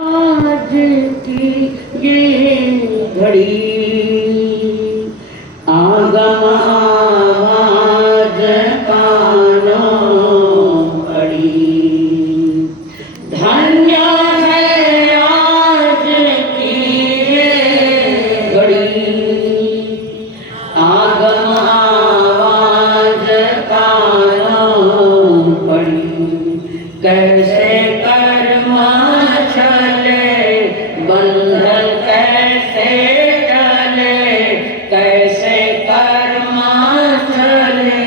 आज की ये घड़ी आगम आवाज कानों पड़ी। धन्य है आज की ये घड़ी आगम आवाज कानों पड़ी। कैसे बंधन कैसे चले कैसे कर्मा चले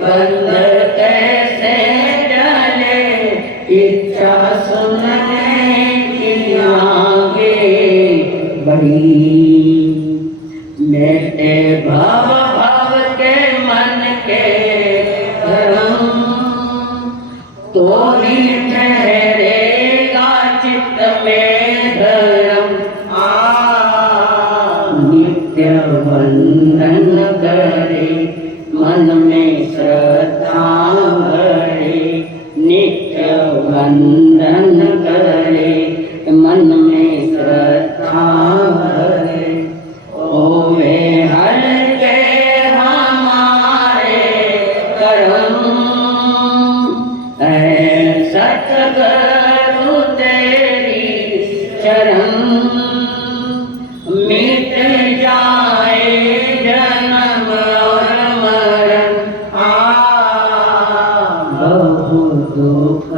बंधन कैसे चले। इच्छा सुनने की आगे बढ़ी। मेरे भव भव के मन के धर्म तो ही ठहरेगा चित्त में नित्य वंदन करे मन में श्रद्धा भरे। नित्य वंदन करे मन में श्रद्धा भरे। ओवे हर के हमारे कर्म सतगुरु तेरी चरण। मिट जाए जन्म और मरण बहु दुख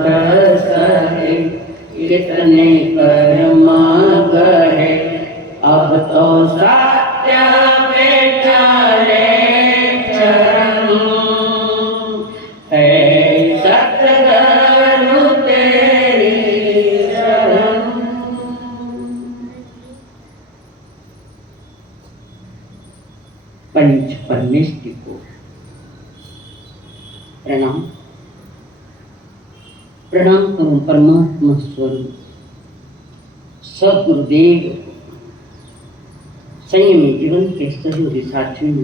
सहे कितने कर्म गहे। अब तो सत्य पे चले चरण है सतगुरु तेरी चरण। पंच परमेष्टि को प्रणाम। प्रणाम करूं परमात्मा स्वरूप सदगुरुदेव संयमी जीवन के सहयोगी साथियों ने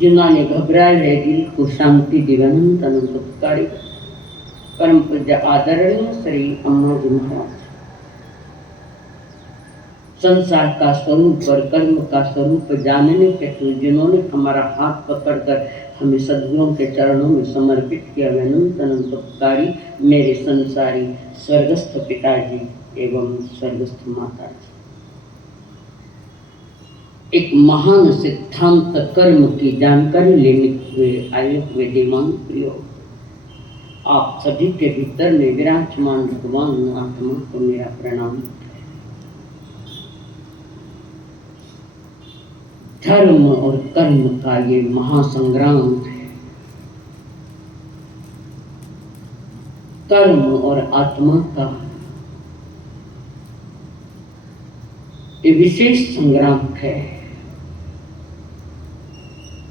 जिन्होंने घबराए हुए दिल को शांति दिवानंद अनंत पुकारी। परम पूज्य आदरणीय श्री अम्मा जी महाराज संसार का स्वरूप और कर्म का स्वरूप जानने के तो जिन्होंने हमारा हाथ पकड़कर हमें सद्गुरुओं के चरणों में समर्पित किया। अनंत अनंत उपकारी मेरे संसारी स्वर्गस्थ पिताजी एवं स्वर्गस्थ माता जी। एक महान सिद्धांत कर्म की जानकारी लेने हुए आए हुए देवान प्रियो आप सभी के भीतर में विराजमान भगवान आत्मा को मेरा प्रणाम। धर्म और कर्म का ये महासंग्राम है। कर्म और आत्मा का ये विशेष संग्राम है।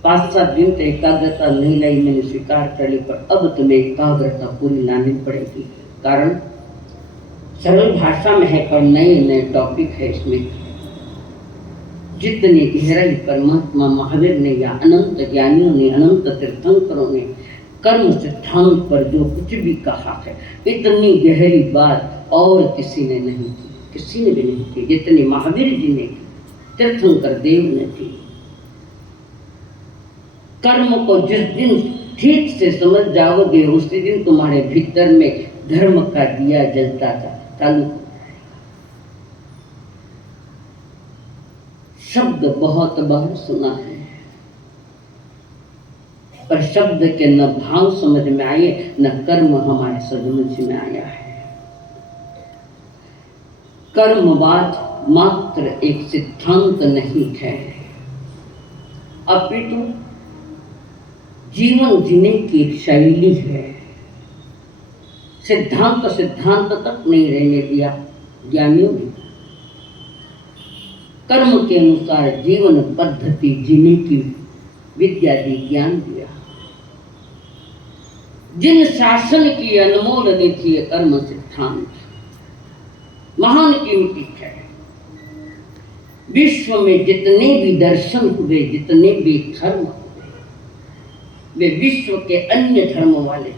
5-7 दिन तो एकाग्रता नहीं लाई, मैंने स्वीकार कर ली, पर अब तुम्हें एकाग्रता पूरी लानी पड़ेगी। कारण सरल भाषा में है पर नए नए टॉपिक है। इसमें जितनी गहराई परमात्मा महावीर ने या अनंत ज्ञानियों ने अनंत तीर्थंकरों ने कर्म सिद्धांत पर जो कुछ भी कहा है, इतनी गहरी बात और किसी ने नहीं की, किसी ने भी नहीं की जितनी महावीर जी ने की, तीर्थंकर देव ने की। कर्म को जिस दिन ठीक से समझ जाओगे उसी दिन तुम्हारे भीतर में धर्म का दिया जलता था चालू। शब्द बहुत बार सुना है पर शब्द के न भाव समझ में आए न कर्म हमारे समझ में आया है। कर्मवाद मात्र एक सिद्धांत नहीं है, अपितु जीवन जीने की एक शैली है। सिद्धांत तक नहीं रहने दिया ज्ञानियों ने। कर्म के अनुसार जीवन पद्धति जीने की विद्या दी, ज्ञान दिया। जिन शासन की अनमोल निधि है कर्म सिद्धांत, महान कीमती है। विश्व में जितने भी दर्शन हुए, जितने भी धर्म हुए, वे विश्व के अन्य धर्म वाले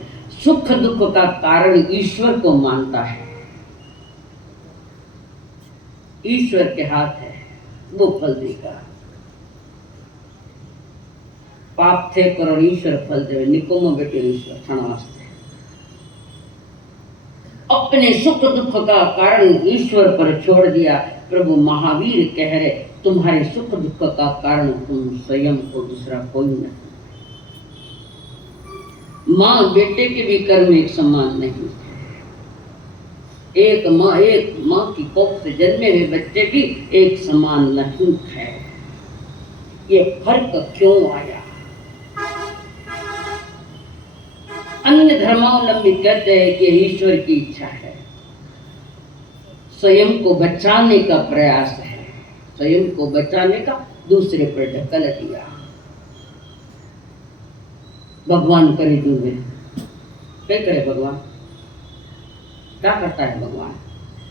सुख दुख का कारण ईश्वर को मानता है, ईश्वर के हाथ है, वो फल देगा। पाप थे करो ईश्वर फल देवे, निकोमो बेटे ईश्वर क्षणवास्ते। अपने सुख दुख का कारण ईश्वर पर छोड़ दिया। प्रभु महावीर कह रहे तुम्हारे सुख दुख का कारण तुम स्वयं को, दूसरा कोई नहीं। माँ बेटे के भी कर्म एक समान नहीं। एक माँ की कोख से जन्मे हुए बच्चे भी एक समान नहीं है। ये फर्क क्यों आया? अन्य धर्मावलंबी कहते हैं कि ईश्वर की इच्छा है, स्वयं को बचाने का प्रयास है, स्वयं को बचाने का दूसरे पर ढकल दिया। भगवान करे दूर क्या करे भगवान? क्या करता है भगवान?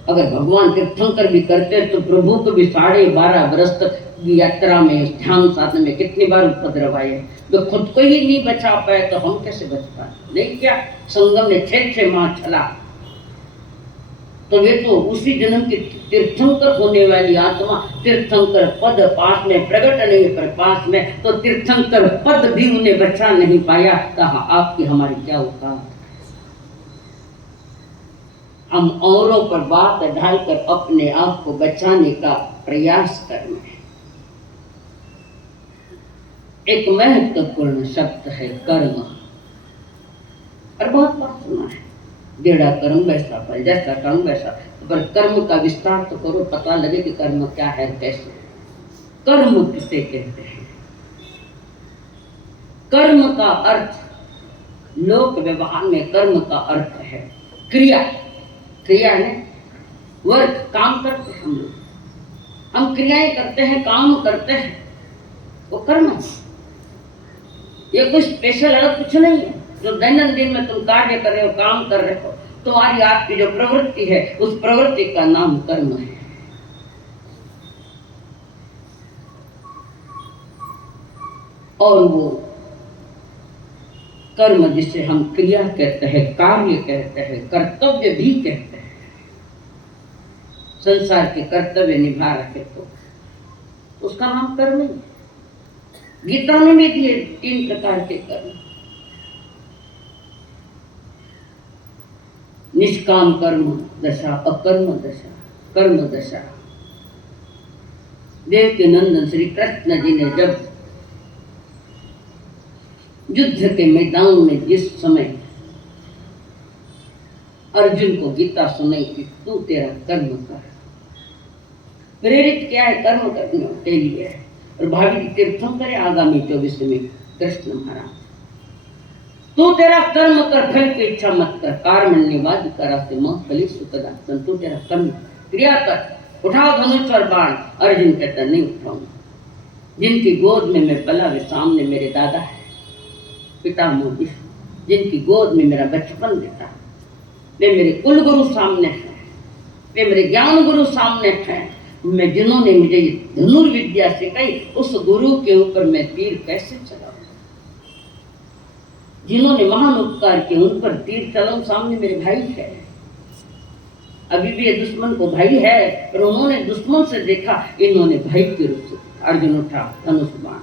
अगर भगवान तीर्थंकर भी करते तो प्रभु को भी 12.5 वर्ष तक यात्रा में ध्यान साधने में कितनी बार उपद्रव आए। तो खुद को ही नहीं बचा पाए तो हम कैसे बच पाए? नहीं क्या संगम ने 6 माह चला, तो वे तो उसी जन्म की तीर्थंकर होने वाली आत्मा तीर्थंकर पद पास में प्रकट नहीं, पर पास में तो तीर्थंकर पद भी उन्हें बचा नहीं पाया। कहा आपकी हमारी क्या औकात? हम औरों पर बात ढालकर अपने आप को बचाने का प्रयास करना है। एक महत्वपूर्ण शब्द है कर्म, और बहुत बार सुना है, जेड़ा कर्म वैसा फल, जैसा कर्म वैसा। पर कर्म का विस्तार तो करो, पता लगे कि कर्म क्या है, कैसे। कर्म किसे कहते हैं? कर्म का अर्थ लोक व्यवहार में कर्म का अर्थ है क्रिया। क्रिया है वर्क, काम करते हैं हम लोग, हम क्रियाएं करते हैं, काम करते हैं, वो कर्म है। ये कोई स्पेशल अलग कुछ नहीं है। जो दैनंदिन में तुम कार्य कर रहे हो, काम कर रहे हो, तुम्हारी आपकी जो प्रवृत्ति है उस प्रवृत्ति का नाम कर्म है। और वो कर्म जिसे हम क्रिया कहते हैं, कार्य कहते हैं, कर्तव्य भी कहते हैं, संसार के कर्तव्य निभा रखे तो उसका नाम कर्म ही। गीता में भी दिए 3 प्रकार के कर्म, निष्काम कर्म दशा, अकर्म दशा, कर्म दशा। देव के नंदन श्री कृष्ण जी ने जब युद्ध के मैदान में जिस समय अर्जुन को गीता सुनाई कि तू तेरा कर्म कर, प्रेरित क्या है? कर्म करने के लिए है। और भावी तीर्थंकर है आगामी 24 में कृष्ण महाराज, तू तेरा कर्म कर, फल की इच्छा मत कर। कार्मण्यवाद कराते मां फली सुखदा, तू तेरा कर्म क्रिया कर। उठाओ धनुष और बाण। अर्जुन कहता नहीं उठाऊंगा। जिनकी गोद में मैं पला वे सामने मेरे दादा है, पिता मोदी, जिनकी गोद में मेरा बचपन बीता, वे मेरे कुल गुरु सामने हैं, वे मेरे ज्ञान गुरु सामने हैं। मैं जिन्होंने मुझे धनुर्विद्या सिखाई उस गुरु के ऊपर मैं तीर कैसे चलाऊं? जिन्होंने महान उपकार किए उन पर तीर चलाऊं? सामने मेरे भाई है, अभी भी ये दुश्मन को भाई है, पर उन्होंने दुश्मन से देखा, इन्होंने भाई के रूप से। अर्जुन उठा धनुष बाण,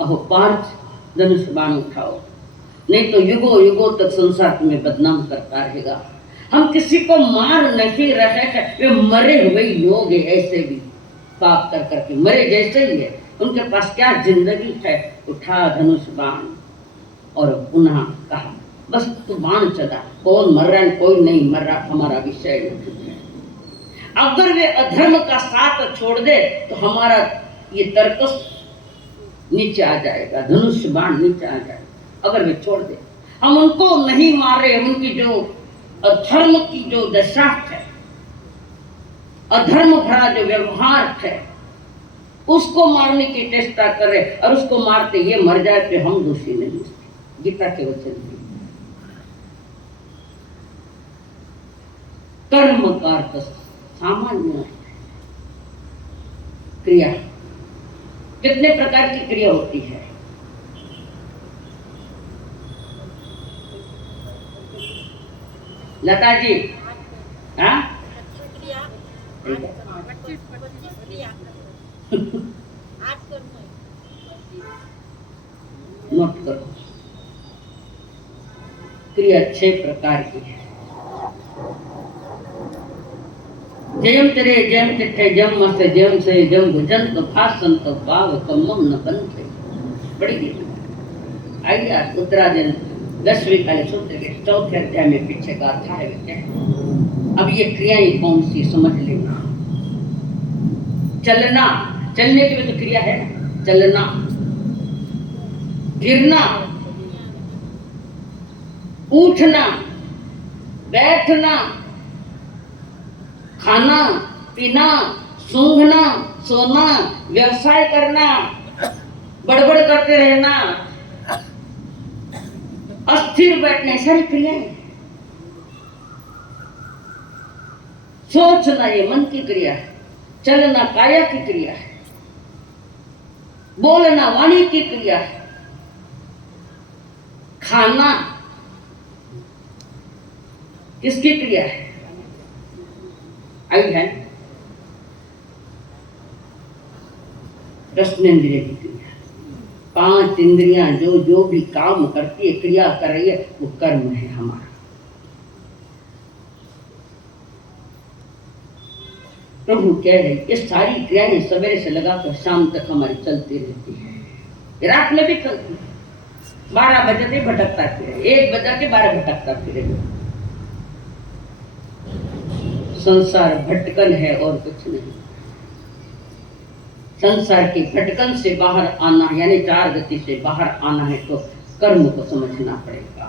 अहो पार्थ धनुष बाण उठाओ, नहीं तो युगों युगों तक संसार तुम्हें बदनाम करता रहेगा। हम किसी को मार नहीं रहे हैं, वे मरे हुए लोग हैं, ऐसे भी पाप कर करके मरे जैसे ही है, उनके पास क्या जिंदगी है। उठा धनुष बाण और पुनः कहा बस तू बाण चला, कौन मर रहा है कोई नहीं मर रहा, हमारा विषय नहीं। अगर वे अधर्म का साथ छोड़ दे तो हमारा ये तर्कस नीचे आ जाएगा, धनुष बाण नीचे आ जाएगा। अगर वे छोड़ दे, हम उनको नहीं मारे, उनकी जो अधर्म की जो दशा है, अधर्म भरा जो व्यवहार है, उसको मारने की चेष्टा करे और उसको मारते ये मर जाए तो हम दोषी नहीं। गीता के वचन में कर्म का अर्थ सामान्य क्रिया। कितने प्रकार की क्रिया होती है? लता जी, हाँ नोट करो, क्रिया 6 प्रकार की है। जयम तेरे जयम तिठे जम मस जयम से जम भुजन तो भाषण तो भाव कमम न बनते। बड़ी गीत आइए आज उत्तराधीन 10वीं काले सूत्र के 4थे अध्याय में पीछे गाथा है क्या। अब ये क्रियाएं कौन सी समझ लेना। चलना, चलने की भी तो क्रिया है, चलना, गिरना, उठना, बैठना, खाना पीना, सूंघना, सोना, व्यवसाय करना, बड़बड़ करते रहना, अस्थिर बैठने, सारी क्रियाएं। सोचना ये मन की क्रिया है, चलना काया की क्रिया है, बोलना वाणी की क्रिया है, खाना किसकी क्रिया है, आई है रसनेन्द्रिय की क्रिया। 5 इंद्रियां जो जो भी काम करती है, क्रिया कर रही है, वो कर्म है हमारा। प्रभु कह रहे ये सारी क्रियाएं सवेरे से लगाकर शाम तक हमारी चलती रहती है, रात में भी चलती है। 12 बजे भटकता फिरे, 1 बजे के 12 भटकता फिरे। संसार भटकन है और कुछ नहीं। संसार की भटकन से बाहर आना यानी 4 गति से बाहर आना है तो कर्म को समझना पड़ेगा।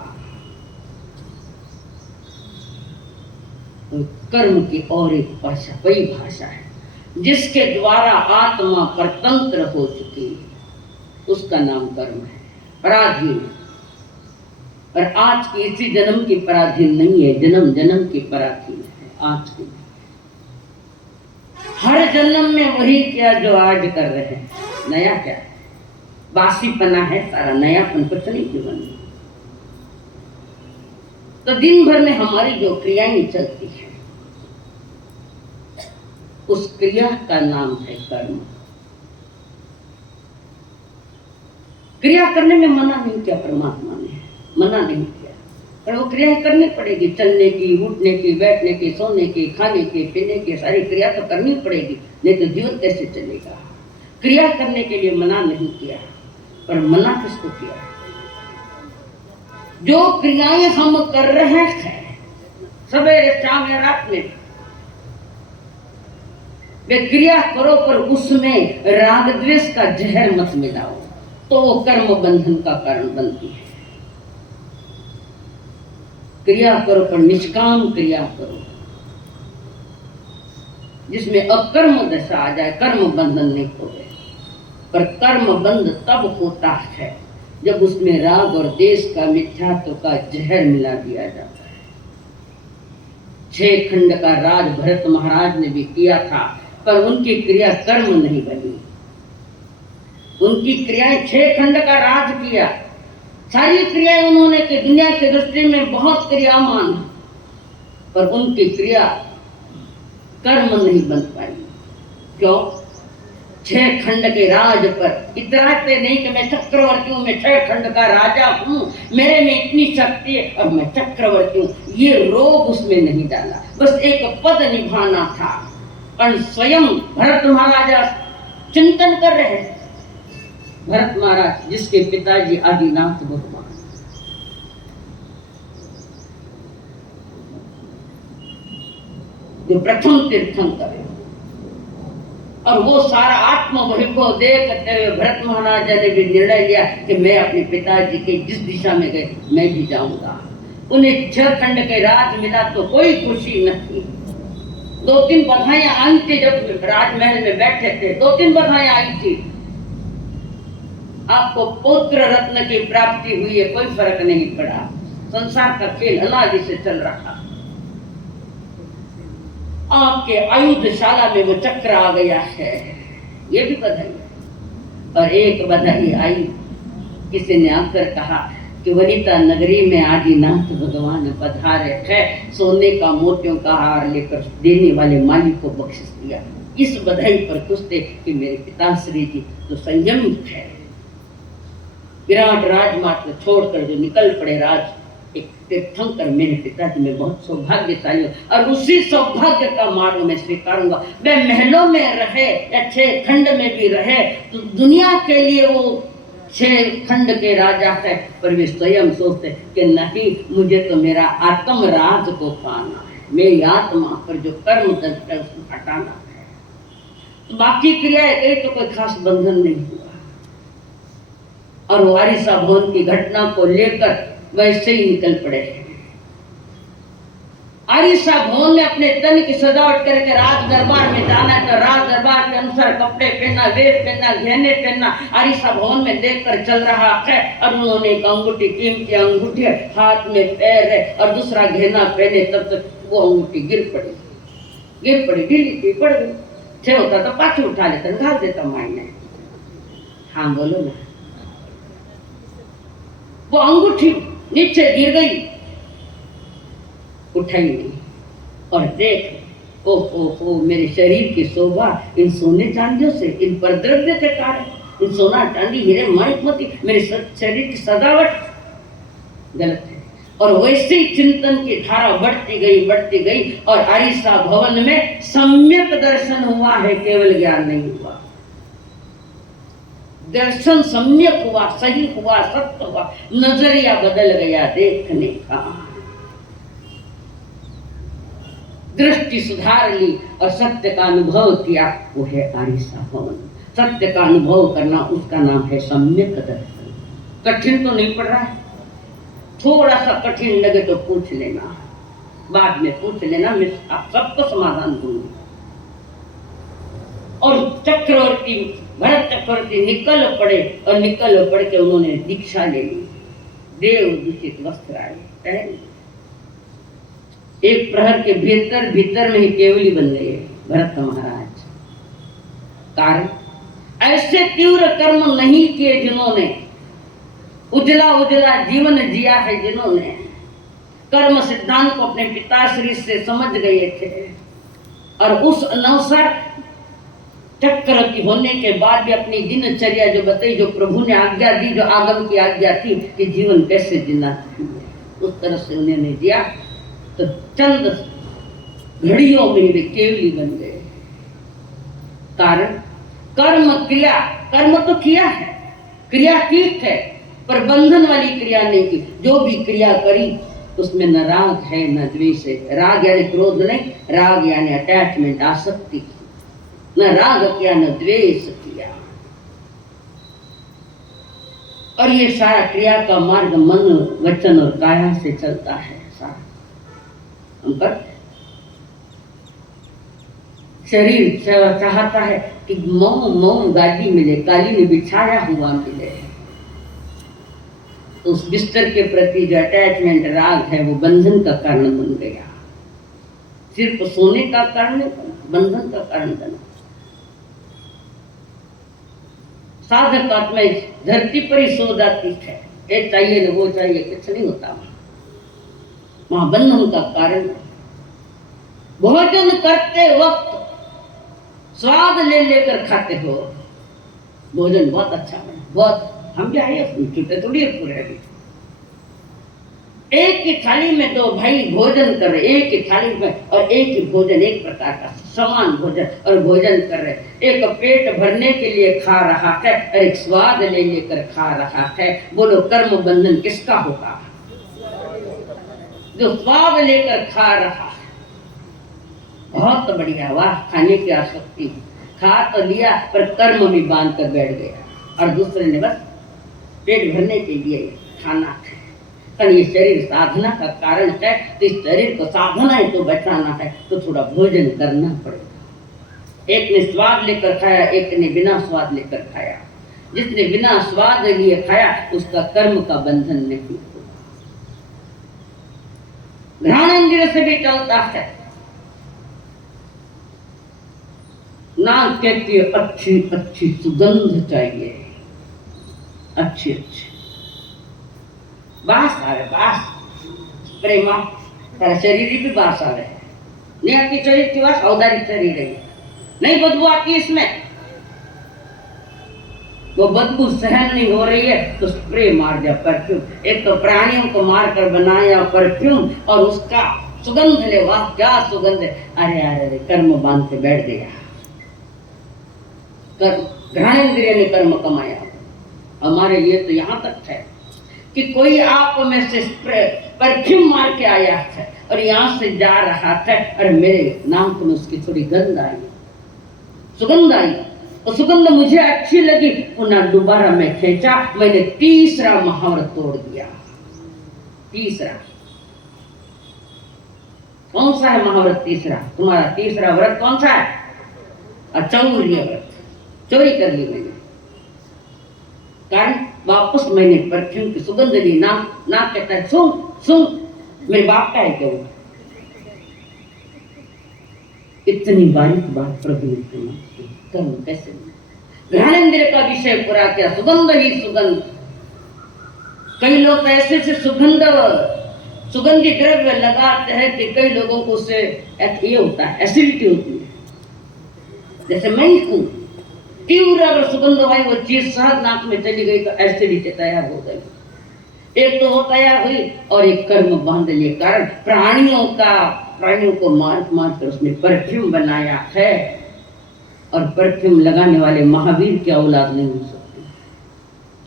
तो कर्म की और एक भाषा, वही भाषा है जिसके द्वारा आत्मा परतंत्र हो चुकी है, उसका नाम कर्म है, पराधीन। और आज की इसी जन्म की पराधीन नहीं है, जन्म जन्म की पराधीन है। आज की हर जन्म में वही किया जो आज कर रहे हैं, नया क्या है, बासीपना है सारा, नयापन कुछ नहीं जीवन में। तो दिन भर में हमारी जो क्रियाएं चलती है उस क्रिया का नाम है कर्म। क्रिया करने में मना नहीं किया परमात्मा ने, मना नहीं किया, पर वो क्रियाएं करनी पड़ेगी। चलने की, उठने की, बैठने की, सोने की, खाने की, पीने की, सारी क्रिया तो करनी पड़ेगी, नहीं तो जीवन कैसे चलेगा। क्रिया करने के लिए मना नहीं किया, पर मना किसको किया? जो क्रियाएं हम कर रहे हैं सवेरे शाम या रात में, वे क्रिया करो पर उसमें राग द्वेष का जहर मत मिलाओ, तो वो कर्म बंधन का कारण बनती है। क्रिया करो पर निष्काम क्रिया करो, जिसमें अकर्म दशा आ जाए, कर्म बंधन नहीं खोले। पर कर्म बंध तब होता है जब उसमें राग और देश का, मिथ्यात्व का जहर मिला दिया जाता है। 6 खंड का राज भरत महाराज ने भी किया था, पर उनकी क्रिया कर्म नहीं बनी। उनकी क्रियाएं 6 खंड का राज किया, सारी क्रियाएं उन्होंने की दुनिया की दृष्टि में बहुत क्रियामान, पर उनकी क्रिया कर्म नहीं बन पाई। क्यों? 6 खंड के राज पर इतराते नहीं कि मैं चक्रवर्ती हूं, मैं 6 खंड का राजा हूं, मेरे में इतनी शक्ति है और मैं चक्रवर्ती हूं, ये रोग उसमें नहीं डाला। बस एक पद निभाना था। पर स्वयं भरत महाराजा चिंतन कर रहे हैं। भरत महाराज जिसके पिताजी आदिनाथ भगवान, जो प्रथम तीर्थंकर है, और वो सारा आत्मवैभव देखते हुए भरत महाराजा ने भी निर्णय लिया कि मैं अपने पिताजी के जिस दिशा में गए मैं भी जाऊंगा। उन्हें 6 खंड के राज मिला तो कोई खुशी नहीं। 2-3 बधाइयां आई थी जब राजमहल में बैठे थे, 2-3 बधाइयां आई थी। आपको पुत्र रत्न की प्राप्ति हुई है, कोई फर्क नहीं पड़ा। संसार का खेल अनादि से चल रहा। आपके आयुधशाला में वो चक्र आ गया है, ये भी बधाई। और एक बधाई आई, किसी ने आकर कहा कि वनिता नगरी में आदिनाथ भगवान पधारे है, सोने का मोतियों का हार लेकर देने वाले मालिक को बख्शिश दिया। इस बधाई पर खुश थे कि मेरे पिताश्री जी तो संयम है, विराट राजमार्ग को छोड़कर जो निकल पड़े राज एक तीर्थंकर मेरे पिताजी में बहुत सौभाग्यशाली हो, और उसी सौभाग्य का मार्ग में स्वीकारूंगा। मैं महलों में रहे या 6 खंड में भी रहे तो दुनिया के लिए वो 6 खंड के राजा है, पर वे स्वयं सोचते कि नहीं, मुझे तो मेरा आत्म राज को पाना है, मेरी आत्मा पर जो कर्म दंड है उसको हटाना है। तो बाकी क्रियाएं कई तो कोई खास बंधन नहीं हुआ। और वो आरिसा भवन की घटना को लेकर वैसे ही निकल पड़े। आरिसा भवन में अपने तन की सजावट करके राज दरबार में जाना है, तो राज दरबार के अनुसार कपड़े पहनना, वेश पहनना, गहने पहनना आरिसा भवन में देखकर चल रहा है। और उन्होंने एक अंगूठी, कीमती अंगूठी हाथ में पैर है और दूसरा गहना पहने, तब तक वो अंगूठी गिर पड़ी, ढीली थी, पड़ गई। छे होता तो पाछू उठा लेता, घाल देता मायने। हाँ बोलो ना। वो अंगूठी नीचे गिर गई, उठाई नहीं, और देख ओ मेरे शरीर की शोभा इन सोने चांदियों से, इन परद्रव्य के कारण, इन सोना चांदी हीरे माणिक मोती, मेरे शरीर की सजावट गलत है। और वैसे ही चिंतन की धारा बढ़ती गई और आरिसा भवन में सम्यक दर्शन हुआ है, केवल ज्ञान नहीं हुआ। दर्शन सम्यक हुआ, सही हुआ, सत्य हुआ, नजरिया बदल गया देखने का, दृष्टि सुधार ली और सत्य का अनुभव किया। वो है आरिसा भवन। सत्य का अनुभव करना, उसका नाम है सम्यक दर्शन। कठिन तो नहीं पड़ रहा है, थोड़ा सा कठिन लगे तो पूछ लेना, बाद में पूछ लेना, मैं आप सबको समाधान दूंगी। और भरत चक्रवर्ती निकल पड़े के उन्होंने दीक्षा ले ली, देव दूषित वस्त्र आए, एक प्रहर के भीतर में ही केवली बन गए भरत महाराज। कारण ऐसे तीव्र कर्म नहीं किए जिन्होंने, उजला जीवन जिया है जिन्होंने, कर्म सिद्धांत को अपने पिताश्री से समझ गए थे, और उस अनुसार चक्रवर्ती होने के बाद भी अपनी दिनचर्या जो बताई, जो प्रभु ने आज्ञा दी, जो आगम की आज्ञा थी कि जीवन कैसे जीना चाहिए, उस तरह से उन्होंने दिया। तो चंद घड़ियों में वे केवली बन गए। कारण कर्म तो किया है, क्रिया ठीक है, पर बंधन वाली क्रिया नहीं की। जो भी क्रिया करी उसमें न राग है न द्वेष है। राग यानी क्रोध नहीं, राग यानी अटैचमेंट, आसक्ति। न राग किया न द्वेष किया। और ये सारा क्रिया का मार्ग मन, वचन और काया से चलता है। सारा शरीर चाहता है कि मौन गादी मिले, कालीन बिछाया हुआ मिले। उस बिस्तर के प्रति जो अटैचमेंट राग है वो बंधन का कारण बन गया। सिर्फ सोने का कारण बंधन का कारण बना। साधक आत्मा धरती पर ही सो जाती है, ये चाहिए न वो चाहिए, कुछ नहीं होता वहां। बंधन का कारण भोजन करते वक्त स्वाद ले लेकर खाते हो। भोजन बहुत अच्छा बना, बहुत, हम क्या है छुट्टे थोड़ी पूरे अभी। एक ही थाली में दो भाई भोजन कर रहे, एक ही थाली में, और एक ही भोजन, एक प्रकार का समान भोजन, और भोजन कर रहे। एक पेट भरने के लिए खा रहा है और एक स्वाद ले लेकर खा रहा है। बोलो कर्म बंधन किसका होगा? जो स्वाद लेकर खा रहा है। बहुत बढ़िया, वाह, खाने की आसक्ति, खा तो लिया पर कर्म में बांध कर बैठ गया, और दूसरे ने बस पेट भरने के लिए खाना है। पर ये शरीर साधना का कारण है, तो इस शरीर को साधना है तो बचाना है, तो थोड़ा भोजन करना पड़ेगा। एक ने स्वाद लेकर खाया, एक ने बिना स्वाद लेकर खाया। जिसने बिना स्वाद लिए खाया उसका कर्म का बंधन नहीं हुआ। घ्राण इंद्रिय से भी चलता है। नाक कहती है अच्छी अच्छी सुगंध चाहिए, अच्छी अच्छी। बास आवे बास प्रेमा तारा शरीर भी बास आवे नहीं आती शरीर की बात औदारी शरीर है नहीं बदबू आती इसमें वो बदबू सहन नहीं हो रही है तो स्प्रे मार दिया परफ्यूम एक तो प्राणियों को मार कर बनाया परफ्यूम और उसका सुगंध ले वाह क्या सुगंध है अरे अरे अरे कर्म बांध के बैठ गया घ्राणेन्द्रिय ने कर्म कमाया हमारे लिए तो यहाँ तक है कि कोई आप में से परफ्यूम मार के आया है और यहाँ से जा रहा था और मेरे नाम को उसकी थोड़ी गंध आई सुगंध आई और सुगंध मुझे अच्छी लगी पुनः दोबारा मैं खींचा मैंने तीसरा महाव्रत तोड़ दिया तीसरा कौन सा है महाव्रत तीसरा तुम्हारा तीसरा व्रत कौन सा है अचौर्य व्रत चोरी कर ली मैंने कारण वापस मैंने परफ्यूम की सुगंध ली ना ना कहता है सुन सुन मेरे बाप का है क्या इतनी बारीक बात प्रभु ने कही कर्म कैसे ज्ञानेंद्र का विषय पूरा किया सुगंध ही सुगंध कई लोग ऐसे से सुगंधी द्रव्य लगाते हैं कि कई लोगों को उससे ये होता है एसिडिटी होती है जैसे मैं हूं तीव्र अगर सुगंध वाई वो चीज सहज नाक में चली गई तो एसिडिटी तैयार हो गई एक तो वो तैयार हुई और एक कर्म बांध लिए कारण प्राणियों को मार मार कर उसने परफ्यूम बनाया है और परफ्यूम लगाने वाले महावीर की औलाद नहीं हो सकती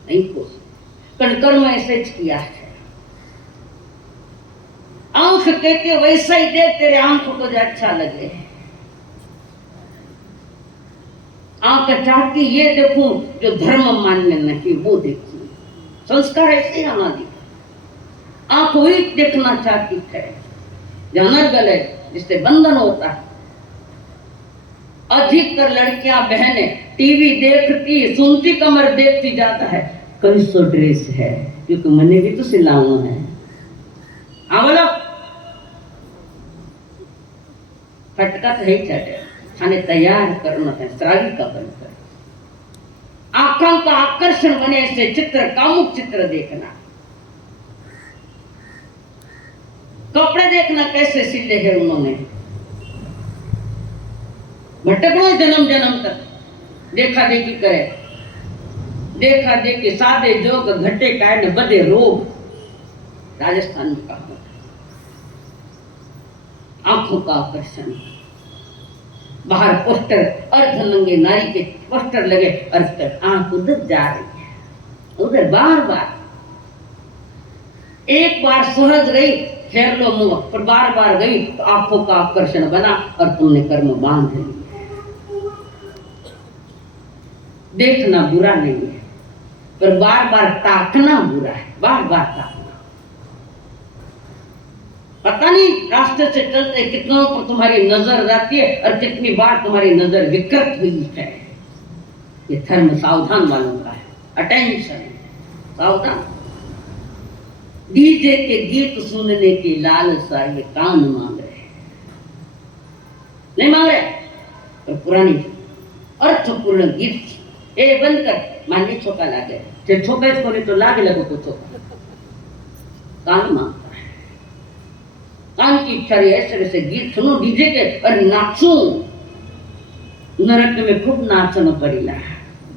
नहीं हो सकती कर्म ऐसे किया है आंख कहते वैसा ही देख तेरे आंख को जो अच्छा लगे आंख चाहती ये देखूं जो धर्म मान्य नहीं वो देखूं संस्कार ऐसे आना दी आंख वही देखना चाहती है जहां गले जिससे बंधन होता है अधिकतर लड़कियां बहनें टीवी देखती सुनती कमर देखती जाता है कई सौ ड्रेस है क्योंकि मैंने भी तो सिलाऊं है बोलो फटका तो है चटे खाने तैयार करना है श्रावी का बनकर आंखों का आकर्षण बने से चित्र कामुक चित्र देखना कपड़े देखना कैसे सिले हैं उन्होंने भटकना जन्म जन्म तक देखा देखी करे देखा देखी सादे जोग घटे काय न बदे रोग राजस्थान में कहा आंखों का आकर्षण बाहर पोस्टर अर्धनंगे नारी के पोस्टर लगे और आंख उधर जा रही है उधर बार बार एक बार सहज गई फेर लो मुंह पर बार बार गई तो आंखों का आकर्षण बना और तुमने कर्म बांध लिया देखना बुरा नहीं है पर बार बार ताकना बुरा है बार बार ताकना पता नहीं रास्ते से चलते कितनों पर तुम्हारी नजर जाती है और कितनी बार तुम्हारी नजर विकृत हुई है ये धर्म सावधान वालों का है अटेंशन सावधान डीजे के गीत सुनने की लालसा ये कान मांग रहे नहीं मांग रहे तो पुरानी अर्थपूर्ण गीत ए बंद कर मानी छोका लागे जे छोका इसको नहीं तो लागे लगो को छोका कान मांग कान की इच्छा ऐसे ऐसे गीत सुनो डीजे के और नाचो नरक में खूब नाचना पड़ेगा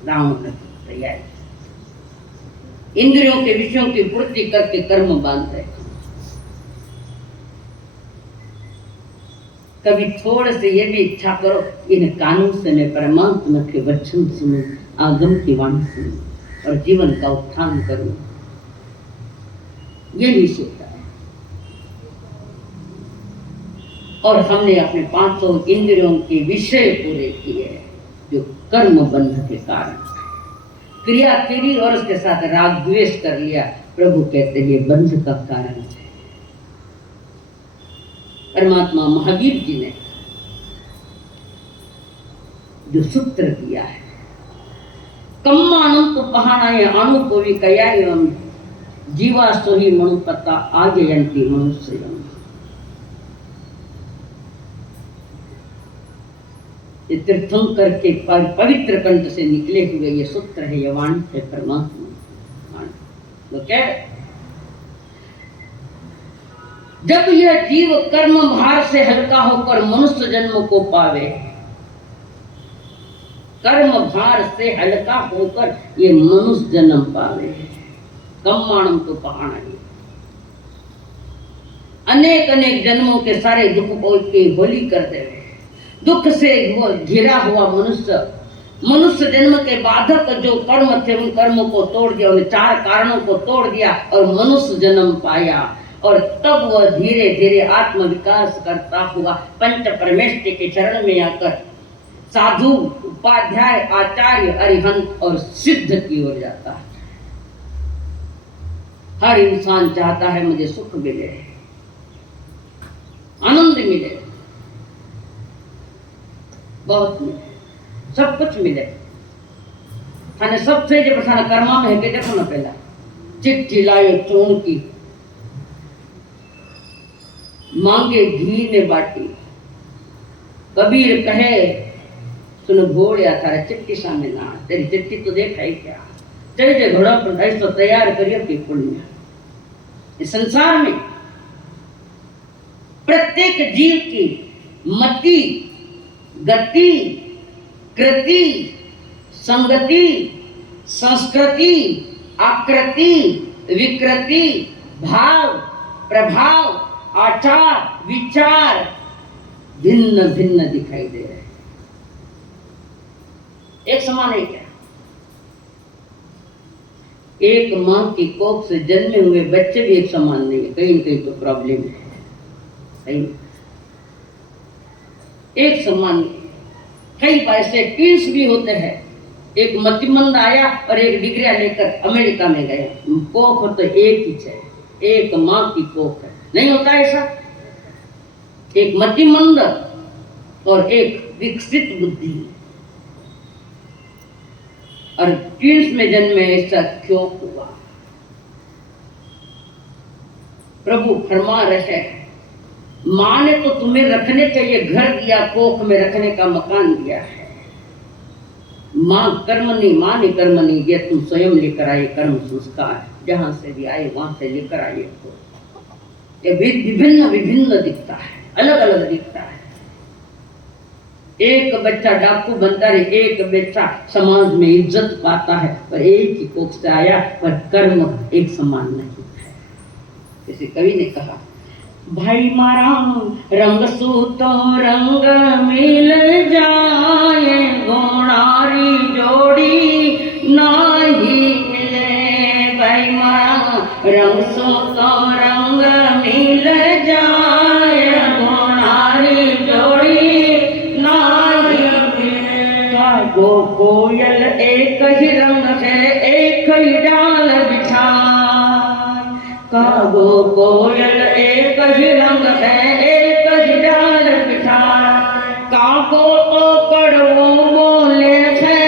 रावण तैयारी इंद्रियों के विषयों की पूर्ति करके कर्म बांधते कभी थोड़े से ये भी इच्छा करो इन कानों से मैं परमात्मा के वचन सुनूं आगम की वाणी सुनूं और जीवन का उत्थान करूं ये नहीं सोचता और हमने अपने 500 इंद्रियों के विषय पूरे किए जो कर्म बंध के कारण क्रिया की और उसके साथ राग द्वेष कर लिया प्रभु कहते हैं ये बंध का कारण है परमात्मा महावीर जी ने जो सूत्र दिया है कम्माणु तो पहाणाय अणुकोवि कया एवं जीवा सोही मणुपता आजयंती मनुष्य ये तीर्थंकर के पवित्र कंठ से निकले हुए ये सूत्र है ये वाणी है परमात्मा वो क्या जब यह जीव कर्म भार से हल्का होकर मनुष्य जन्म को पावे, कर्म भार से हल्का होकर ये मनुष्य जन्म पावे, कम्माणम तो पहाना ही। अनेक अनेक जन्मों के सारे दुख को के होली कर देवे। दुख से घिरा हुआ मनुष्य जन्म के बाधक जो कर्म थे उन कर्मों को तोड़ दिया, उन 4 कारणों को तोड़ दिया और मनुष्य जन्म पाया। और तब वह धीरे धीरे आत्म विकास करता हुआ पंच परमेष्टि के चरण में आकर साधु, उपाध्याय, आचार्य, अरिहंत और सिद्ध की ओर जाता है। हर इंसान चाहता है मुझे सुख मिले, आनंद मिले, बहुत मिले, सब कुछ मिले। थाने सबसे जब थाने कर्मा में है के देखो ना, पहला चिट्ठी लायो चून की, मांगे घी ने बाटी। कबीर कहे सुन घोड़िया थारे चिट्ठी सामने ना, तेरी चिट्ठी तो देखा ही क्या, चले घोड़ा पर ऐसा तैयार करियो कि पुण्य। इस संसार में प्रत्येक जीव की मति, गति, कृति, संगति, संस्कृति, आकृति, विकृति, भाव, प्रभाव, आचार, विचार भिन्न भिन्न दिखाई दे रहे हैं। एक समान है क्या? एक मां की कोख से जन्मे हुए बच्चे भी एक समान नहीं है, कहीं न कहीं तो प्रॉब्लम है, कहीं एक समान नहीं। कई बार ऐसे ट्विंस भी होते हैं, एक मतिमंद आया और एक डिग्रिया लेकर अमेरिका में गए, कोख तो एक ही है, एक मां की कोख है, नहीं होता ऐसा? एक मतिमंद और एक विकसित बुद्धि, और ट्विंस में जन्मे ऐसा क्यों हुआ? प्रभु फरमा रहे, मां ने तो तुम्हें रखने के लिए घर दिया, कोख में रखने का मकान दिया है। मां कर्म नहीं दिया, तुम स्वयं लेकर आए कर्म संस्कार, जहां से भी आए वहां से लेकर आए। ये विभिन्न विभिन्न दिखता है, अलग अलग दिखता है। एक बच्चा डाकू बनता है, एक बच्चा समाज में इज्जत पाता है, पर एक ही कोख से आया, पर कर्म एक समान नहीं है। किसी कवि ने कहा, भाई मारा रंग सूतो रंग मिल जाए, गोणारी जोड़ी नाही मिले। भाई मारा रंग सूतो रंग मिल जाए, गोणारी जोड़ी नाही मिले। कागो कोयल एक ही रंग है, एक ही डाल बिछाए। कागो कोयल एक ही रंग है, एक ही डाल बिछाए। कागो तो कड़वो बोले है,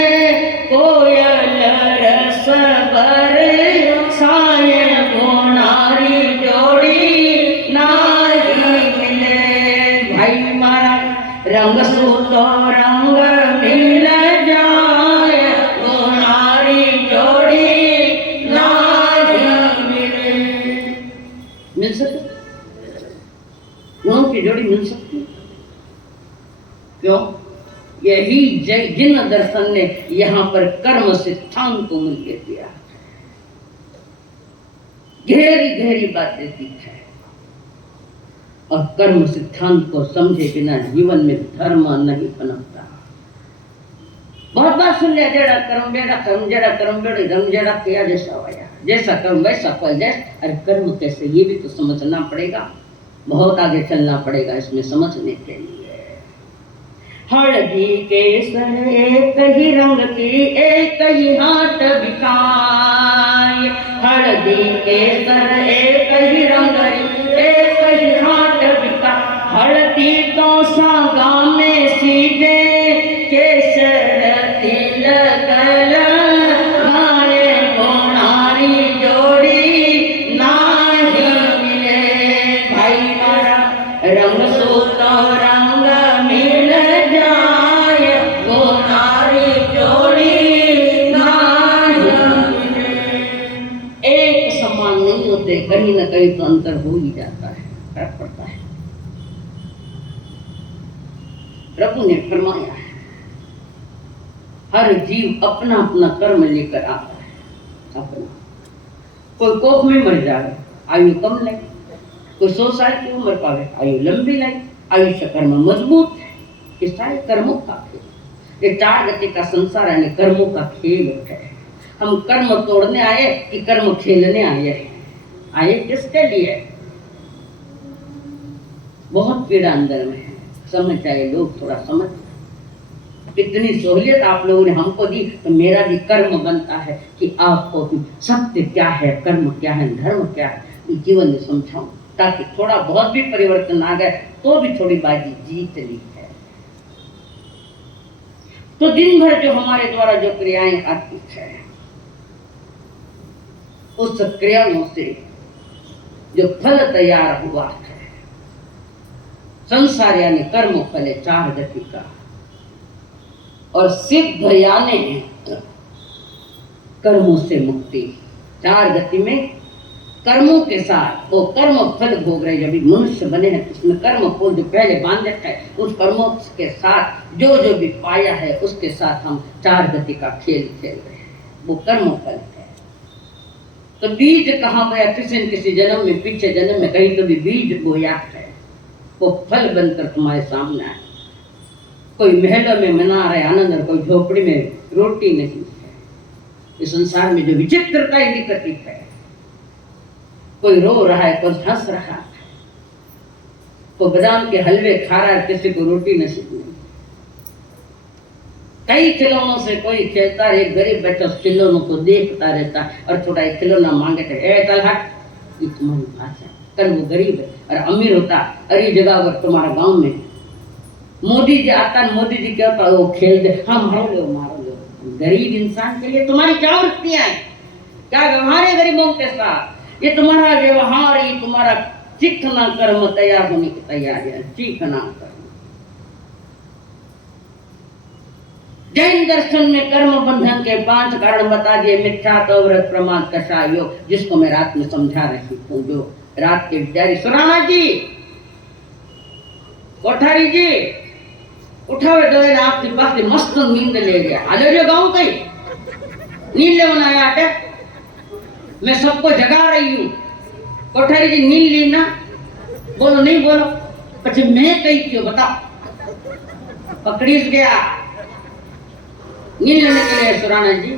कोयल रस बरसाए, गोणारी जोड़ी नाही मिले। भाई मारा रंग सूतो रंग मिल जाए, गोणारी जोड़ी नाही मिले। मिल सकती गुणों की जोड़ी मिल सकती? क्यों? यही जिन दर्शन ने यहाँ पर कर्म सिद्धांत को मूल्य दिया, गहरी गहरी बातें दी है। और कर्म सिद्धांत को समझे बिना जीवन में धर्म नहीं पनपता। बहुत बार सुन लिया, जेड़ा कर्म बेड़ा कर्म, जेड़ा कर्म बेड़ी धर्म, जेड़ा किया जैसा वाया, जैसा कर्म वैसा फल। जैसा अरे कर्म कैसे, ये भी तो समझना पड़ेगा, बहुत आगे चलना पड़ेगा इसमें समझने के लिए। हल्दी केसर एक ही रंग की, एक ही हाथ बिकाए। हल्दी केसर एक ही रंग की, एक ही हाथ बिकाए। हल्दी तो सागा में सीधे, केसर तिलक लगाए, गोणारी जोड़ी नाही मिले। भाई मारा रंग सूतो रंग मिल जाए, गोणारी जोड़ी नाही मिले। एक समान नहीं होते, कहीं ना कहीं तो अंतर हो ही जाता है। प्रभु ने फरमाया है हर जीव अपना अपना कर्म लेकर आता है अपना। कोई कोख में मर जाए आयु कम लगे, कोई 100 साल की उम्र पावे आयु लंबी लगे। आयुष्य कर्म मजबूत है। ये सारे कर्मों का खेल, ये 4 गति का संसार यानी कर्मों का खेल है। हम कर्म तोड़ने आए कि कर्म खेलने आए किसके लिए? बहुत पीड़ा अंदर में है, समझ आए लोग थोड़ा समझ। इतनी सहूलियत आप लोगों ने हमको दी तो मेरा भी कर्म बनता है कि आपको भी सत्य क्या है, कर्म क्या है, धर्म क्या है, जीवन में समझाऊं, ताकि थोड़ा बहुत भी परिवर्तन आ गए तो भी थोड़ी बाजी जीत ली है। तो दिन भर जो हमारे द्वारा जो क्रियाएं आती है उस क्रियाओं से जो फल तैयार हुआ है, संसार यानी कर्म फल 4 गति का, और सिद्ध यानी कर्मों से मुक्ति। 4 गति में कर्मों के साथ वो कर्म फल भोग रहे। जब भी मनुष्य बने हैं उसमें कर्म फल जो पहले बांध रखा है उस कर्मों के साथ जो जो भी पाया है उसके साथ हम 4 गति का खेल खेल रहे हैं, वो कर्म फल है। तो बीज कहाँ गया? किसी न किसी जन्म में, पीछे जन्म में कहीं कभी बीज बोया है, वो फल बनकर तुम्हारे सामने आए। कोई महलों में मना रहे आनंद और कोई झोपड़ी में रोटी नहीं है। इस संसार में जो विचित्रता दिखती है, कोई रो रहा है, कोई हंस रहा है, कोई बादाम के हलवे खा रहा है, किसी को रोटी नसीब नहीं। कई खिलौनों से कोई खेलता है, एक गरीब बच्चा उस खिलौनों को देखता रहता है और थोड़ा एक खिलौना मांगे थे, चल हट, ये तुम्हारी भाषा। कल वो गरीब है और अमीर होता, अरे जगह अगर तुम्हारा गांव में मोदी जी आता, मोदी जी क्या होता, वो खेल दे, हाँ मारो लो। गरीब इंसान के लिए तुम्हारी क्या वृत्तियां हैं, क्या व्यवहार है गरीबों के साथ? ये तुम्हारा व्यवहार, ये तुम्हारा चिकना कर्म तैयार होने की तैयारी है, चिकना कर्म। जैन दर्शन में कर्म बंधन के 5 कारण बता दिए, मिथ्या, व्रत, प्रमाद, कषाय योग, जिसको मैं रात में समझा रही हूँ। जो रात के विचारी सुराना जी, कोठारी जी, उठावे दो आपके पास मस्त नींद ले गया, आलो जो गाँव कहीं नींद ले बनाया आटे, मैं सबको जगा रही हूँ। कोठारी जी नींद ली ना? बोलो नहीं बोलो, पछे मैं कही क्यों बताओ? पकड़ीस गया नींद लेने के लिए सुराना जी।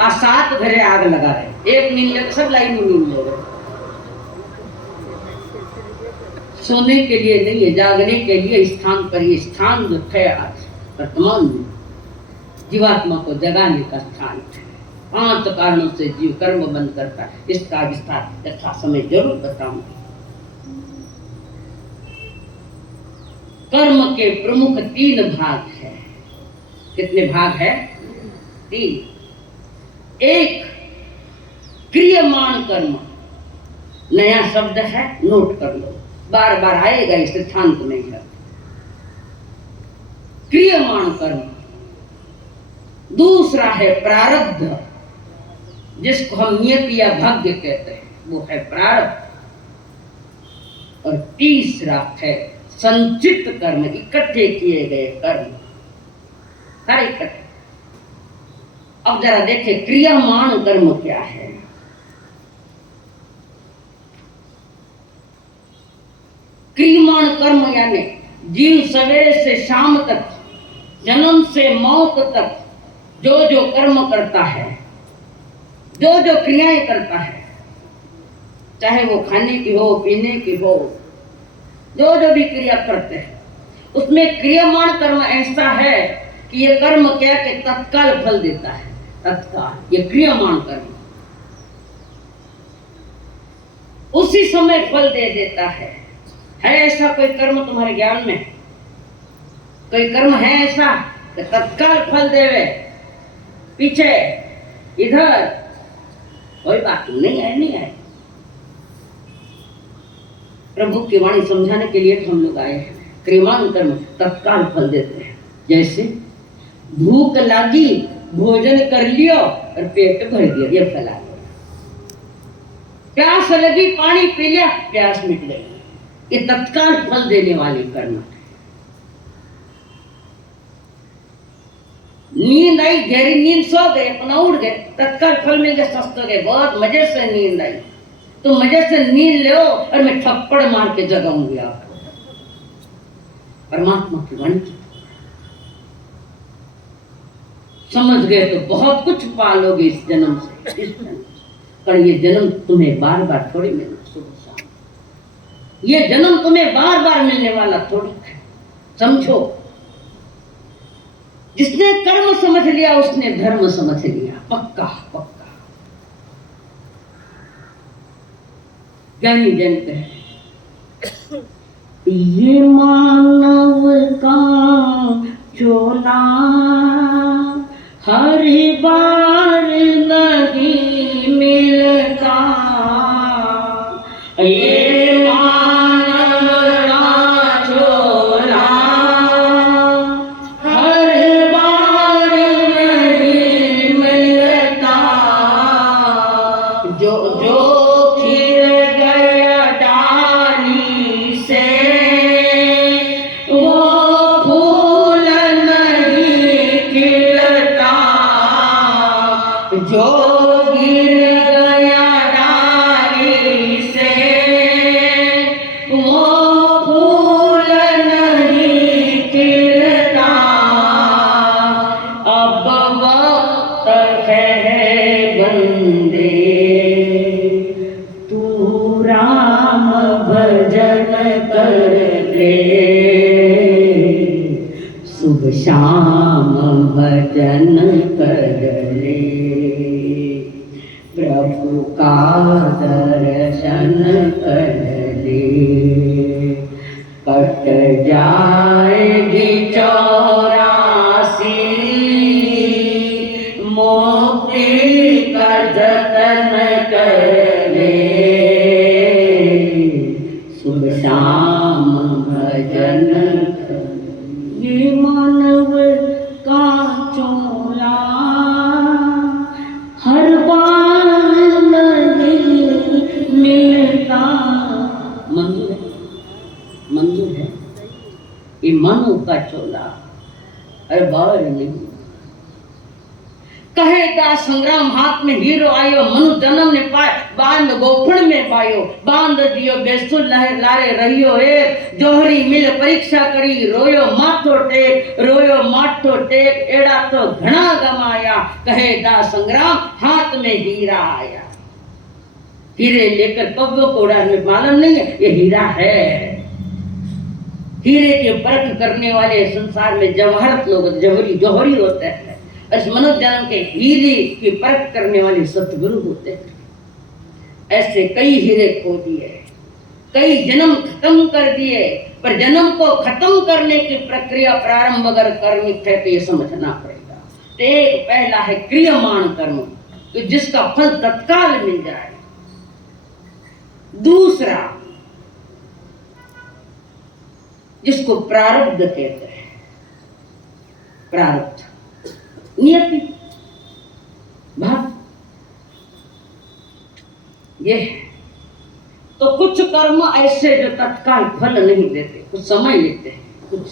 आज 7 घरे आग लगा रहे, एक नींद ले, सब लाइन में नींद ले रहे। सोने के लिए नहीं है, जागने के लिए स्थान पर। ये स्थान जो है आज वर्तमान में जीवात्मा को जगाने का स्थान है। 5 कारणों से जीव कर्म बंद करता है, इसका विस्तार यथा समय जरूर बताऊंगी। कर्म के प्रमुख 3 भाग है। कितने भाग है? 3। एक क्रियमाण कर्म, नया शब्द है, नोट कर लो, बार बार आएगा, इस सिद्धांत नहीं है। क्रियमाण कर्म। दूसरा है प्रारब्ध, जिसको हम नियति या भाग्य कहते हैं, वो है प्रारब्ध। और तीसरा है संचित कर्म, इकट्ठे किए गए कर्म, हर इकट्ठे। अब जरा देखें क्रियमाण कर्म क्या है। क्रियमाण कर्म यानी जीव सवेरे से शाम तक, जन्म से मौत तक जो जो कर्म करता है, जो जो क्रियाएं करता है, चाहे वो खाने की हो, पीने की हो, जो जो भी क्रिया करते हैं, उसमें क्रियमाण कर्म ऐसा है कि ये कर्म क्या के तत्काल फल देता है। तत्काल, ये क्रियमाण कर्म उसी समय फल दे देता है ऐसा कोई कर्म तुम्हारे ज्ञान में? कोई कर्म है ऐसा कि तत्काल फल देवे? पीछे इधर कोई बात नहीं है, नहीं है। प्रभु की वाणी समझाने के लिए हम लोग आए हैं। क्रियमाण कर्म तत्काल फल देते हैं। जैसे भूख लगी, भोजन कर लियो और पेट भर गया, ये फल आ गया। प्यास लगी, पानी पी लिया, प्यास मिट गई, ये तत्काल फल देने वाले कर्म। नींद आई, गहरी नींद, सो गए, अपना उड़ गए, तत्काल फल मिल गए, स्वस्थ हो गए, बहुत मजे से नींद आई। तो मजे से नींद लो और मैं थप्पड़ मार के जगाऊंगी आपको। परमात्मा की वाणी समझ गए तो बहुत कुछ पालोगे इस जन्म से, इस जन्म से। पर ये जन्म तुम्हें बार बार थोड़ी मिलना, सुबह शाम ये जन्म तुम्हें बार बार मिलने वाला थोड़ी है, समझो। जिसने कर्म समझ लिया उसने धर्म समझ लिया, पक्का पक्का। ज्ञानी जन कहे ये मानव का चोला हर बार नहीं मिलता, ये मानव का चोला हर बार नहीं मिलता, जो जो श्याम भजन कर ले, प्रभु का दर्शन कर ले, कट जाएगी 84 मोक्ति का जतन कर ले, शुभ शाम भजन कर। ये मानव का चोला हर बार नहीं मिलता। मंजूर है, मंजूर है। ये मानव का चोला हर बार नहीं। कहेगा संग्राम हाथ में हीरो आयो, मनु जन्म ने पाए, बांध गोफण में पायो, बांध दियो बेसुर लहर लारे रहियो एक, जोहरी मिल परीक्षा करी रोयो माथो टेक, रोयो माथो टेक, एड़ा तो घना गमाया, कहेगा संग्राम हाथ में हीरा आया। हीरे लेकर कब्बों को उड़ाने मालूम नहीं है, ये हीरा है। हीरे के परख करने वाले संसार में जवाहरत लोग जौहरी होते हैं। इस मनुष्य जन्म के हीरे की परख करने वाले सतगुरु होते हैं। ऐसे कई हीरे खो दिए, कई जन्म खत्म कर दिए, पर जन्म को खत्म करने की प्रक्रिया प्रारंभ अगर कर्मिक है तो ये समझना पड़ेगा। तो एक पहला है क्रियमाण कर्म, तो जिसका फल तत्काल मिल जाए। दूसरा जिसको प्रारब्ध कहते हैं, प्रारब्ध नियति भाग, ये है। तो कुछ कर्म ऐसे जो तत्काल फल नहीं देते, कुछ समय लेते हैं, कुछ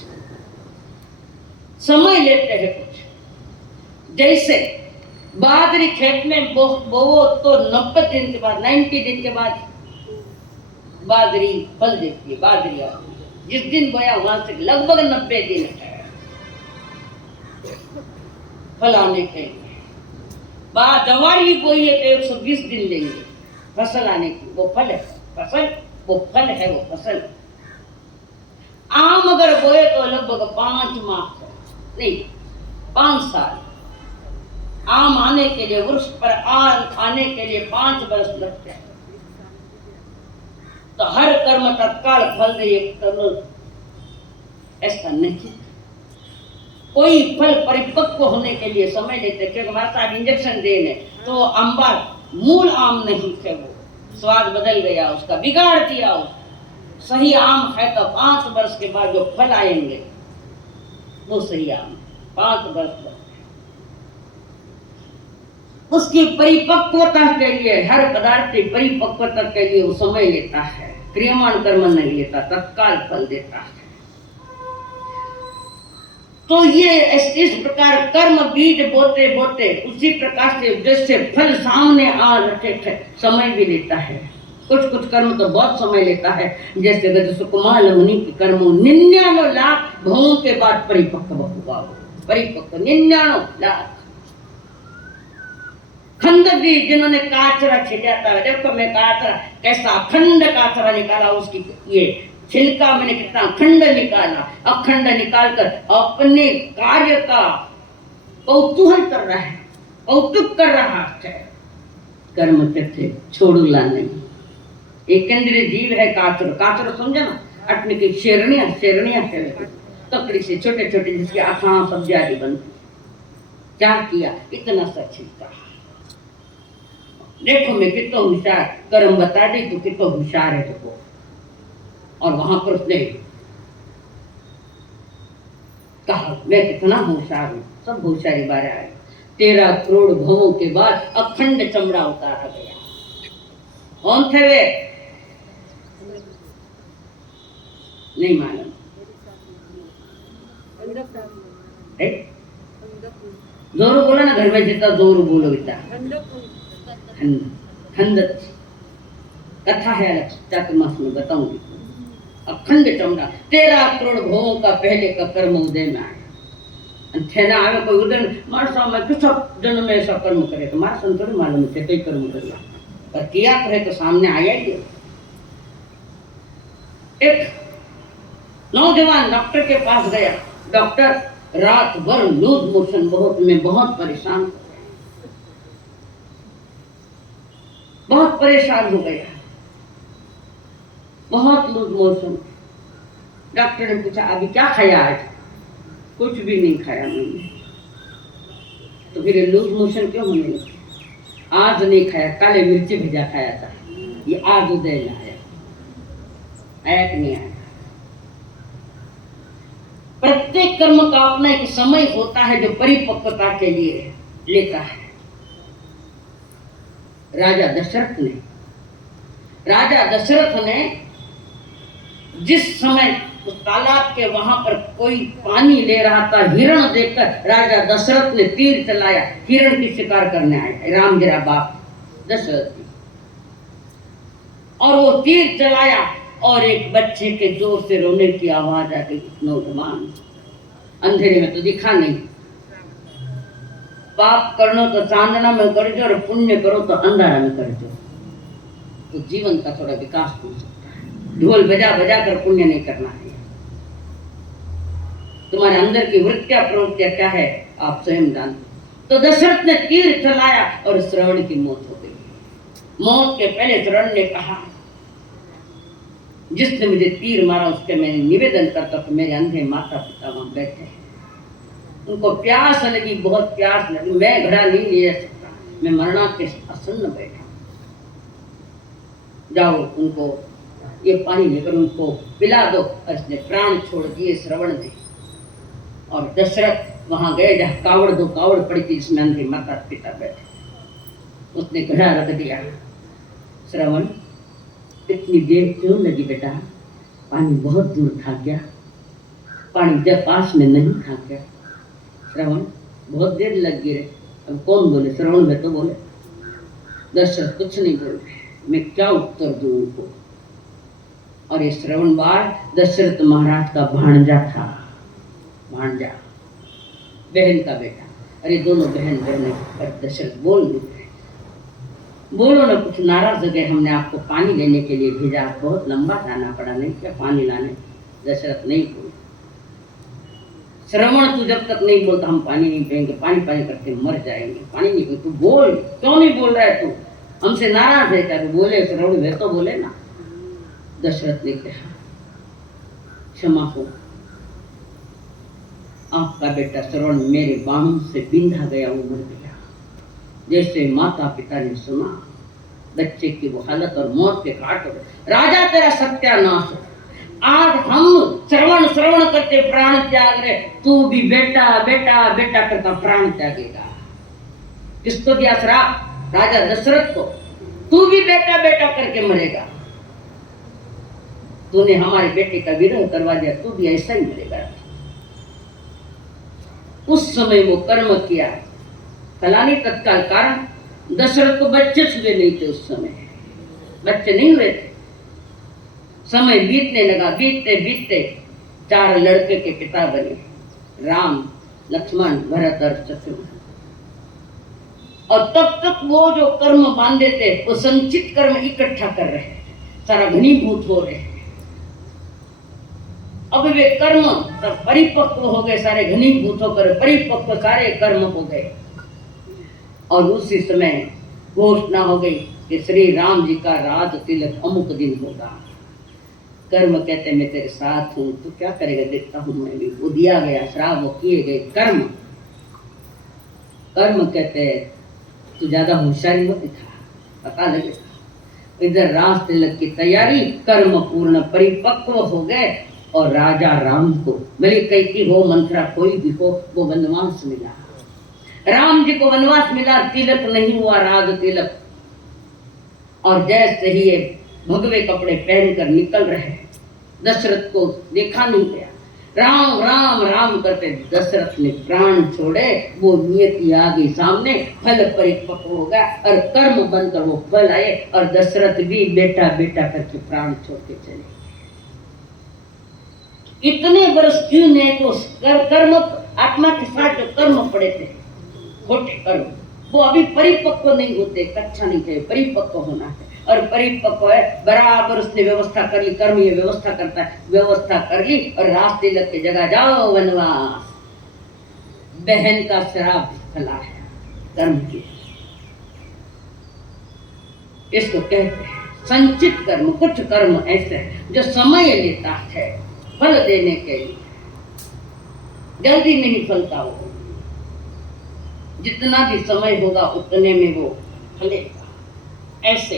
समय लेते हैं। कुछ जैसे बाजरी खेत में बोवो तो 90 दिन के बाद, 90 दिन के बाद बाजरी फल देती है। बाजरी जिस दिन बोया वहां से लगभग 90 दिन है फल आने के लिए। जवारी बोई है तो 120 दिन लेंगे फसल आने की। वो फल है, फसल वो फल है, वो फसल। आम अगर बोए तो लगभग 5 माह नहीं 5 साल आम आने के लिए, वृक्ष पर आने के लिए 5 वर्ष लगते हैं। तो हर कर्म तत्काल फल दे, ऐसा नहीं। कोई फल परिपक्व होने के लिए समय लेते, क्योंकि हमारे साथ इंजेक्शन देने तो अंबर मूल आम नहीं थे, वो स्वाद बदल गया उसका, बिगाड़ दिया उसका। सही आम है तो 5 वर्ष के बाद जो फल आएंगे वो सही आम 5 वर्ष बाद। उसकी परिपक्वता के लिए, हर पदार्थ की परिपक्वता के लिए वो समय लेता है। क्रियमाण कर्म नहीं लेता, तत्काल फल देता है। तो ये इस प्रकार कर्म बीज बोते बोते उसी प्रकार से जैसे फल सामने आ रखे थे समय भी लेता है। कुछ कुछ कर्म तो बहुत समय लेता है, जैसे गज सुकुमार मुनि के कर्म 99 लाख भवों के बाद परिपक्व हुआ। परिपक्व 99 लाख। खंडक जी जिन्होंने काचरा छिटा था, देखो मैं काचरा कैसा अखंड काचरा निकाला, उसकी ये छिलका मैंने कितना अखंड निकाला, अखंड निकालकर अपने कार्य का कौतूहल कर रहा है, कौतुक कर रहा है। कर्म थे छोड़ूला नहीं। एक केंद्रीय जीव है काचर। काचर समझा ना, अटने की शेरनियां तकड़ी से छोटे छोटे जिसके आँखां सब जारी बनती। क्या किया, इतना सा छिलका। देखो मैं कितना होशियार, कर्म बता दी तो कितना होशियार है देखो। और वहां पर उसने कहा मैं कितना होशियार हूं, सब होशियारी बारे आई। 13 करोड़ भवों के बाद अखंड चमड़ा उतारा गया। कौन थे वे? नहीं मालूम। जोर बोला ना, घर में जितना जोर बोलो इतना। खंडक कथा है, चातुर्मास में बताऊंगी। अखंड चमड़ा 13 करोड़ भवों का पहले का कर्म उदय में आया। छेना आवे कोई उदय मारसा में किस जन्म में ऐसा कर्म करे तो मार संतोष मालूम थे कई कर्म करना, पर किया करे तो सामने आया ही। एक नौजवान डॉक्टर के पास गया। डॉक्टर रात भर लूज मोशन बहुत परेशान, बहुत परेशान हो गया, बहुत लूज मोशन। डॉक्टर ने पूछा अभी क्या खाया आज? कुछ भी नहीं खाया मैंने। तो फिर लूज मोशन क्यों होने लगे? आज नहीं खाया, काले मिर्ची भेजा खाया था, ये आज उदय में आया, आया कि नहीं आया? प्रत्येक कर्म का अपना एक समय होता है जो परिपक्वता के लिए लेता है। राजा दशरथ ने जिस समय उस तालाब के वहां पर कोई पानी ले रहा था, हिरण देखकर राजा दशरथ ने तीर चलाया। हिरण की शिकार करने आए राम गिरा बाप दशरथ, और वो तीर चलाया और एक बच्चे के जोर से रोने की आवाज आ गई। नौजवान अंधेरे में तो दिखा नहीं। पाप करना तो चांदना में कर जो और पुण्य करो तो अंधारा में कर जो, तो जीवन का थोड़ा विकास हो सकता है। ढोल बजा बजा कर पुण्य नहीं करना है। तुम्हारे अंदर की वृत्तियां प्रवृत्तियां क्या है आप स्वयं जानते। तो दशरथ ने तीर चलाया और श्रवण की मौत हो गई। मौत के पहले श्रवण ने कहा जिसने मुझे तीर मारा उसके मैंने निवेदन करता तो मेरे अंधे माता पिता वहां बैठे हैं, उनको प्यास लगी, बहुत प्यास लगी, मैं घड़ा नहीं ले सकता, मैं मरना के आसन्न बैठा, जाओ उनको ये पानी लेकर उनको पिला दो। और इसने प्राण छोड़ दिए श्रवण ने। और दशरथ वहां गए जहाँ कावड़ पड़ी थी जिसमें अंधे माता पिता बैठे। उसने घड़ा रख दिया। श्रवण इतनी देर क्यों लगी बेटा? पानी बहुत दूर था क्या? पानी जब पास में नहीं था क्या? श्रवण बहुत देर लग गई रे। अब कौन बोले? श्रवण में तो बोले। दशरथ कुछ नहीं बोल रहे, मैं क्या उत्तर दूं उनको? और ये श्रवण बार दशरथ महाराज का भांजा था, भांजा बहन का बेटा। अरे दोनों बहन बहने पर दशरथ बोल नहीं रहे। बोलो ना, कुछ नाराज हो गए, हमने आपको पानी लेने के लिए भेजा, बहुत लंबा जाना पड़ा, नहीं क्या पानी लाने? दशरथ नहीं बोले। श्रवण तू जब तक नहीं बोलता हम पानी नहीं पिएंगे, पानी पानी करके मर जाएंगे, पानी नहीं पिए। तू बोल, क्यों नहीं बोल रहा है? तू हमसे नाराज है क्या? बोले श्रवण वे तो बोले ना। दशरथ ने कहा क्षमा हो, आपका बेटा श्रवण मेरे बाणों से बिंधा गया, वो मर गया। जैसे माता पिता ने सुना बच्चे की वो हालत और मौत के घाट हो गए। राजा तेरा सत्यानाश हो, आज हम श्रवण करते प्राण त्याग रहे, तू भी बेटा बेटा बेटा करता प्राण त्यागेगा। किसको दिया श्राप? राजा दशरथ को। तू भी बेटा बेटा करके मरेगा। तूने हमारे बेटे का विरोध करवा दिया, तू भी ऐसा ही मरेगा। उस समय वो कर्म किया। फलानी तत्काल कारण, दशरथ को बच्चे छुए नहीं थे, उस समय बच्चे नहीं हुए थे। समय बीतने लगा, बीतते बीतते 4 लड़के के पिता बने, राम, लक्ष्मण, भरत और शत्रुघ्न। और तब तक वो जो कर्म बांधे थे वो संचित कर्म इकट्ठा कर रहे हैं, सारा घनीभूत हो रहे हैं। अब वे कर्म तब परिपक्व हो गए, सारे घनीभूत होकर परिपक्व सारे कर्म हो गए। और उसी समय घोषणा हो गई कि श्री राम जी का राज तिलक अमुक दिन होगा। कर्म कहते मैं तेरे साथ हूँ, तू क्या करेगा देखता हूँ मैं भी। वो दिया गया श्राप, वो किए गए कर्म। कर्म कहते तू ज्यादा होशियारी मत दिखा, पता लगेगा। इधर राज तिलक की तैयारी, कर्म पूर्ण परिपक्व हो गए। और राजा राम को, भले कैकी हो, मंत्रा कोई भी हो, वो वनवास मिला। राम जी को वनवास मिला, तिलक नहीं हुआ, राज तिलक। और जैसे ही ये भगवे कपड़े पहनकर निकल रहे, दशरथ को देखा नहीं गया। राम राम राम करते दशरथ ने प्राण छोड़े। वो नियति आ गई सामने, फल परिपक्व हो गया और कर्म बनकर वो फल आए। और दशरथ भी बेटा बेटा करके प्राण छोड़ के चले। इतने वर्ष क्यों ने तो कर्म, आत्मा के साथ जो कर्म पड़े थे, खोटे कर्म, वो अभी परिपक्व नहीं होते, कच्चा नहीं थे, परिपक्व होना है। और परिपक्व है, बराबर उसने व्यवस्था कर ली। कर्म ये व्यवस्था करता है, व्यवस्था कर ली और राज तिलक की जगह जाओ वनवास। बहन का श्राप फला है कर्म की, इसको कहते हैं संचित कर्म। कुछ कर्म ऐसे है जो समय लेता है फल देने के लिए, जल्दी नहीं फलता। वो जितना भी समय होगा उतने में वो फलेगा। ऐसे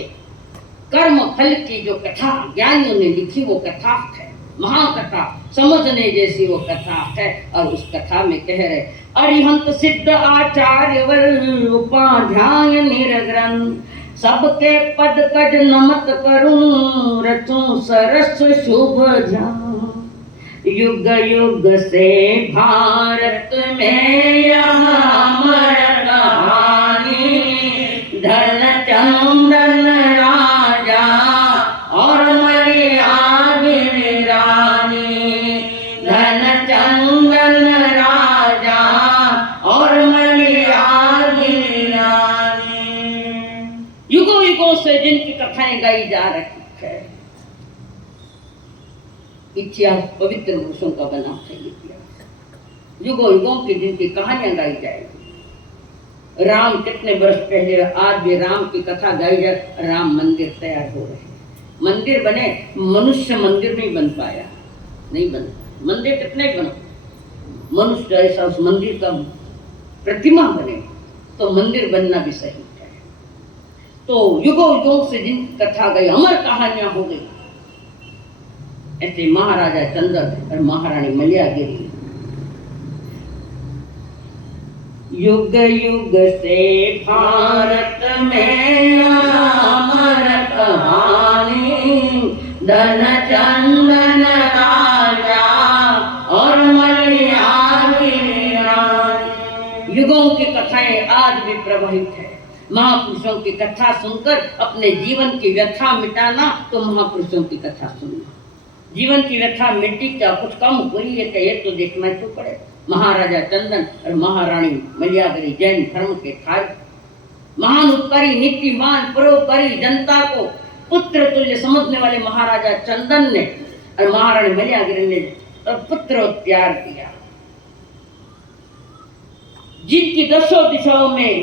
कर्म फल की जो कथा ज्ञानियों ने लिखी, वो कथा है महाकथा, समझने जैसी वो कथा है। और उस कथा में कह रहे, अरिहंत सिद्ध आचार्य वर उपाध्याय निरग्रंथ, सबके पद कज नमत करूं, रचूं सरस शुभ ध्यान। युग युग से भारत में यहाँ अमर कहानी, धन चंदन राजा और मलियागिनी रानी। धन चंदन राजा और मलियागिनी रानी। युगों युगों से जिनकी कथाएं गाई जा रही है, इतिहास पवित्र पुरुषों का बना है। इतिहास युगों युगों की जिनकी कहानियां गाई जाएगी। राम कितने वर्ष पहले, आज भी राम की कथा गाई जाए। राम मंदिर तैयार हो रहे हैं, मंदिर बने, मनुष्य मंदिर नहीं बन पाया, नहीं बन पाया। मंदिर कितने बनो, मनुष्य ऐसा उस मंदिर का प्रतिमा बने तो मंदिर बनना भी सही है। तो युगों युगों से जिनकी कथा गई, अमर कहानियां हो गई। ऐसे महाराजा चंद्र और महारानी मलियागिरी। युग युग से भारत में अमर कहानी, धन चंदन राजा और मलियागिनी रानी। युगों की कथाएं आज भी प्रभावित है। महापुरुषों की कथा सुनकर अपने जीवन की व्यथा मिटाना तो महापुरुषों की कथा सुनना। जीवन की व्यथा मिट्टी क्या कुछ कम हुई है क्या, ये तो देखना तो पड़े। महाराजा चंदन और महारानी मलियागिरी जैन धर्म के थाल, महान उपकारी, नीतिमान, परोपकारी, जनता को पुत्र तुल्य समझने वाले महाराजा चंदन ने और महारानी मलियागिरी ने पुत्र त्याग किया। जिनकी दसों दिशाओं में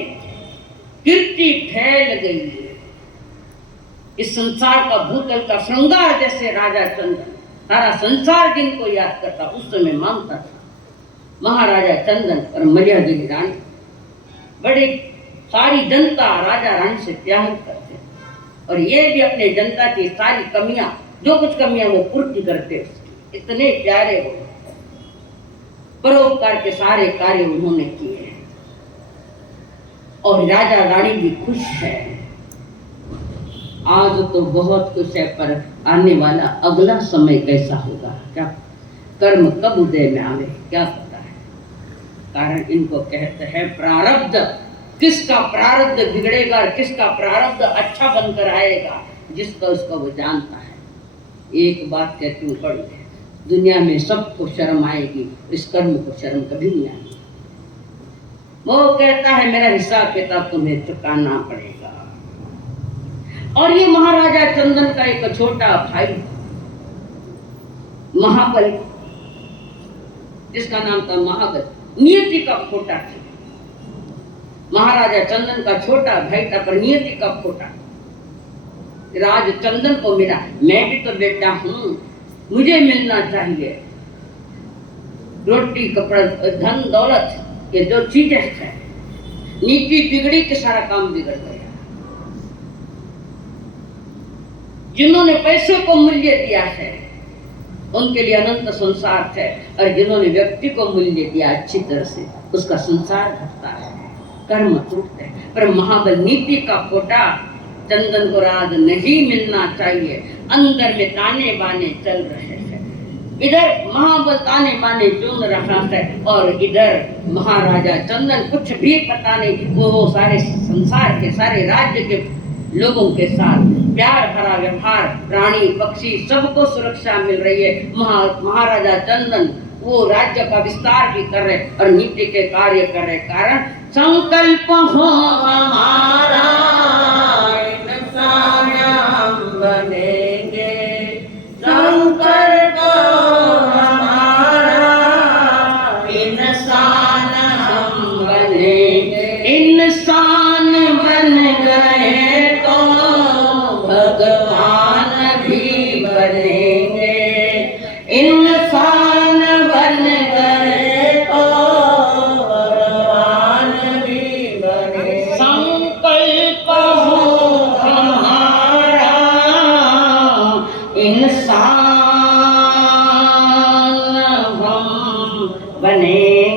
कीर्ति फैल गई है, इस संसार का भूतल का श्रृंगार जैसे राजा चंदन, सारा संसार जिनको याद करता उस समय मानता था। महाराजा चंदन और मलियागिरी रानी, बड़े सारी जनता राजा रानी से प्यार करते और ये भी अपने जनता की सारी कमियां, जो कुछ कमियां वो पूर्ति करते। इतने प्यारे हो, परोपकार के सारे कार्य उन्होंने किए और राजा रानी भी खुश है। आज तो बहुत कुछ है, पर आने वाला अगला समय कैसा होगा, क्या कर्म कब उदय में आवे क्या पता है। कारण इनको कहते हैं प्रारब्ध। किसका प्रारब्ध बिगड़ेगा और किसका प्रारब्ध अच्छा बनकर आएगा, जिसका उसका वो जानता है। एक बात कहती हूँ बड़ी है, दुनिया में सबको शर्म आएगी, इस कर्म को शर्म कभी नहीं आएगी। वो कहता है मेरा हिसाब किताब तुम्हें चुकाना पड़ेगा। और ये महाराजा चंदन का एक छोटा भाई महाबल, जिसका नाम था महाबल, नियति का खोटा था। महाराजा चंदन का छोटा भाई था पर नियति का खोटा। राज चंदन को मिला, मैं भी तो बेटा हूं, मुझे मिलना चाहिए। रोटी कपड़ा धन दौलत ये जो चीजें है, नीति बिगड़ी के सारा काम बिगड़ गया। जिन्होंने पैसे को मूल्य दिया है उनके लिए अनंत संसार है, और जिन्होंने व्यक्ति को मूल्य दिया अच्छी तरह से, उसका संसार घटता है, कर्म टूटते हैं। पर महाबल नीति का खोटा, चंदन को राज नहीं मिलना चाहिए, अंदर में ताने बाने चल रहे हैं। इधर महाबल ताने बाने चुन रहा है और इधर महाराजा चंदन कुछ भी पता नहीं, वो सारे संसार के सारे राज्य के लोगों के साथ प्यार भरा व्यवहार, प्राणी पक्षी सबको सुरक्षा मिल रही है। महाराजा चंदन वो राज्य का विस्तार भी कर रहे और नीति के कार्य कर रहे। कारण संकल्प हो हमारा बने